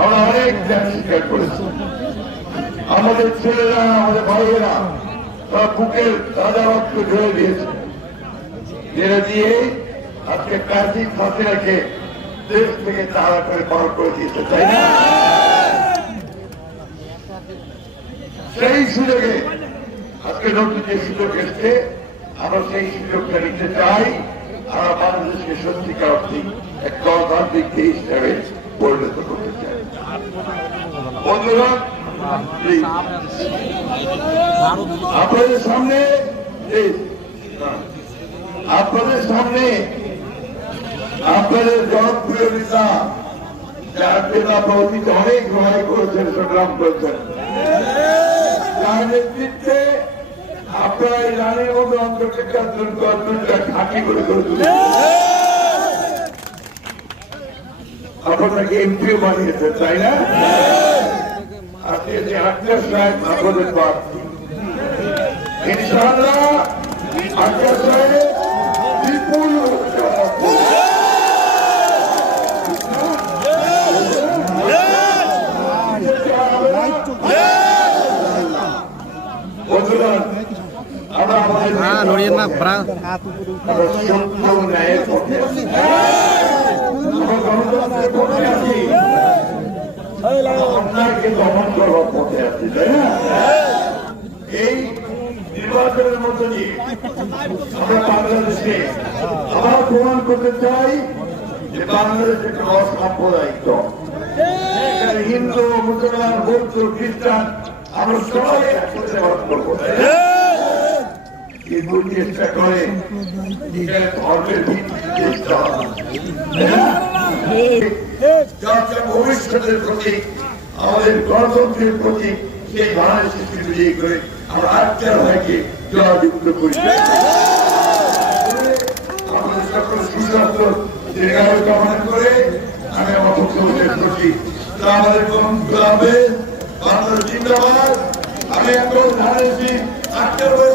আমরা অনেক ত্যাগ স্বীকার করেছি। আমাদের ছেলেরা, আমাদের ভাইয়েরা তারা বুকের তাজা রক্ত ঢেলে দিয়েছে, ঢেলে দিয়ে আজকে কাজী ফাঁসি রেখে দেশ থেকে তারা করে পার করে দিয়েছে, তাই না? সেই সুযোগে আজকে নতুন যে সুযোগ এসছে, আমরা সেই সুযোগটা নিতে চাই। আমরা বাংলাদেশকে সত্যিকার অর্থে এক গণতান্ত্রিক দেশ হিসাবে পরিণত করতে চাই। বন্ধুরা, আপনাদের সামনে আপনাদের জনপ্রিয় নেতা, যার জন্য আপনার অতীতে অনেক লড়াই করেছেন, সংগ্রাম করেছেন, তার নেতৃত্বে আপনারা এই রানের মধ্যে অন্তর্কে ঘাঁটি করে তুলেছেন। আপনাকে এমপিও বানিয়েছেন, তাই না? আজকে যে আক্তার সাহেব আপনাদের প্রার্থী, ইনশাআল্লাহ আক্তার সাহেব বিপুল দমন করবার পথে আছি, তাই না? এই নির্বাচনের মধ্য দিয়ে আমরা বাংলাদেশে আবার প্রমাণ করতে চাই যে বাংলাদেশ একটা অসাম্প্রদায়িক। এখানে হিন্দু, মুসলমান, বৌদ্ধ, খ্রিস্টান আমরা সবাই একসাথে বাস করবো। কিন্তু চেষ্টা করে এখানে ধর্মের ভবিষ্যতের প্রতি, আমাদের গণতন্ত্রের প্রতি সেই বাংলাদেশকে বিজয়ী করে আমরা আজকের ভাইকে জয়যুক্ত করি। আমাদের সকল সুস্বাস্থ্য দীর্ঘায়ু কামনা করে আমি আমার মুখ্যমন্ত্রীর প্রতি আমাদের বাংলাদেশ জিন্দাবাদ। আমি এখন ধানের আজকের ভাই